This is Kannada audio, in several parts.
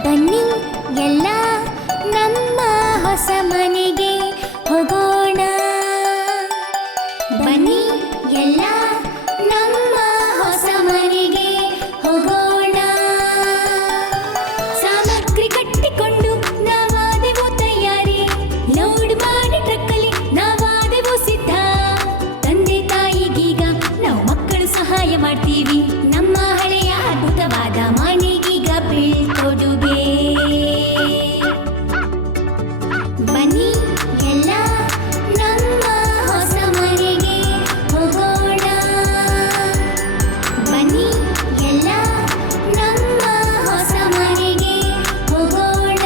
ಬನ್ನಿ ಎಲ್ಲ ನಮ್ಮ ಹೊಸ ಮನೆಗೆ ಹೋಗೋಣ. ಬನ್ನಿ ಎಲ್ಲ ನಮ್ಮ ಹೊಸ ಮನೆಗೆ ಹೋಗೋಣ. ಸಾಮಗ್ರಿ ಕಟ್ಟಿಕೊಂಡು ನಾವಾದೆವು ತಯಾರಿ, ಲೋಡ್ ಮಾಡಿ ಟ್ರಕ್ಕಲ್ಲಿ ನಾವಾದೆವು ಸಿದ್ಧ. ತಂದೆ ತಾಯಿಗೀಗ ನಾವು ಮಕ್ಕಳು ಸಹಾಯ ಮಾಡ್ತೀವಿ. ನಮ್ಮ ಹಳೆಯ ಅದ್ಭುತವಾದ ಮನೆಗೀಗ ಬೀಳ್ಕೊಡುಗೆ. ಬನ್ನಿ ಎಲ್ಲ ನಮ್ಮ ಹೊಸ ಮನೆಗೆ ಹೋಗೋಣ. ಬನ್ನಿ ಎಲ್ಲ ನಮ್ಮ ಹೊಸ ಮನೆಗೆ ಹೋಗೋಣ.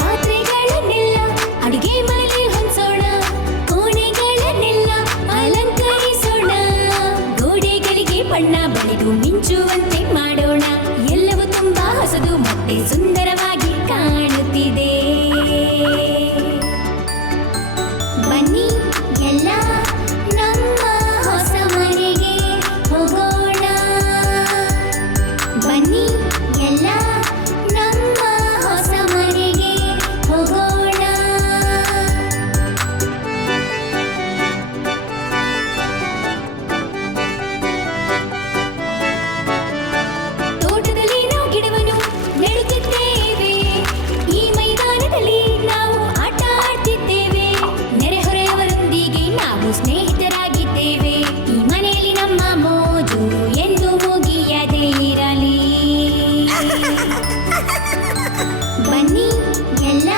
ಪಾತ್ರೆಗಳನ್ನೆಲ್ಲ ಅಡುಗೆ ಮನೆಯಲ್ಲಿ ಹೊಂದಿಸೋಣ. ಕೋಣೆಗಳನ್ನೆಲ್ಲ ಅಲಂಕರಿಸೋಣ. ಗೋಡೆಗಳಿಗೆ ಬಣ್ಣ ಬಳಿದು ಮಿಂಚುವಂತೆ ಮಾಡೋಣ. ಎಲ್ಲವೂ ತುಂಬಾ ಹೊಸದು ಮತ್ತೆ ಸುಂದರವಾಗಿ ಕಾಣುತ್ತಿದೆ. ಬನ್ನಿ ಎಲ್ಲ ನಮ್ಮ ಹೊಸ ಮನೆಗೆ ಹೋಗೋಣ. ಬನ್ನಿ ಎಲ್ಲ ನಮ್ಮ ಹೊಸ ಮನೆಗೆ ಹೋಗೋಣ. ತೋಟದಲ್ಲಿ ನಾವು ಗಿಡವನ್ನು ನೆಡುತ್ತಿದ್ದೇವೆ. ಈ ಮೈದಾನದಲ್ಲಿ ನಾವು ಆಟ ಆಡ್ತಿದ್ದೇವೆ. ನೆರೆಹೊರೆಯವರೊಂದಿಗೆ ನಾವು ಸ್ನೇಹಿತರಾಗಿದ್ದೇವೆ. ಈ ಮನೆಯಲ್ಲಿ ನಮ್ಮ ಮೋಜು ಎಂದು ಮುಗಿಯದೇ ಇರಲಿ. ಬನ್ನಿ ಎಲ್ಲ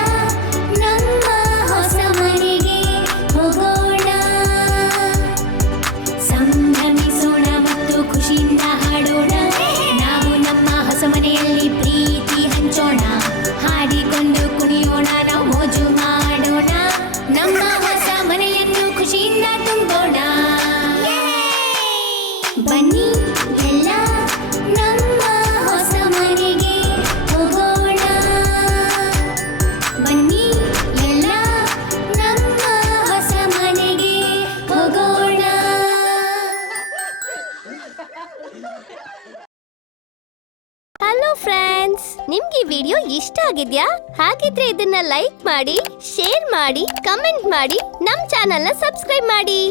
ನಮ್ಮ ಹೊಸ ಮನೆಗೆ ಹೋಗೋಣ. ಸಂಭ್ರಮಿಸೋಣ ಮತ್ತು ಖುಷಿಯಿಂದ ಹಾಡೋಣ. ನಾವು ನಮ್ಮ ಹೊಸ ಮನೆಯಲ್ಲಿ ಪ್ರೀತಿ ಹಂಚೋಣ. ಹಾಡಿಕೊಂಡು ಕುಣಿಯೋಣ, ನಾವು ಮೋಜು ಮಾಡೋಣ. ನಮ್ಮ ಹೊಸ ಮನೆಯನ್ನು ಖುಷಿಯಿಂದ ತುಂಬೋಣ. ಬನ್ನಿ ಎಲ್ಲ ನಮ್ಮ ಹೊಸ ಮನೆಗೆ ಹೋಗೋಣ. ಬನ್ನಿ ಎಲ್ಲ ನಮ್ಮ ಹೊಸ ಮನೆಗೆ ಹೋಗೋಣ. ಹಲೋ ಫ್ರೆಂಡ್ಸ್, ನಿಮ್ಗೆ ಈ ವಿಡಿಯೋ ಇಷ್ಟ ಆಗಿದ್ಯಾ? ಹಾಗಿದ್ರೆ ಇದನ್ನ ಲೈಕ್ ಮಾಡಿ, ಶೇರ್ ಮಾಡಿ, ಕಮೆಂಟ್ ಮಾಡಿ, ನಮ್ ಚಾನೆಲ್ನ ಸಬ್ಸ್ಕ್ರೈಬ್ ಮಾಡಿ.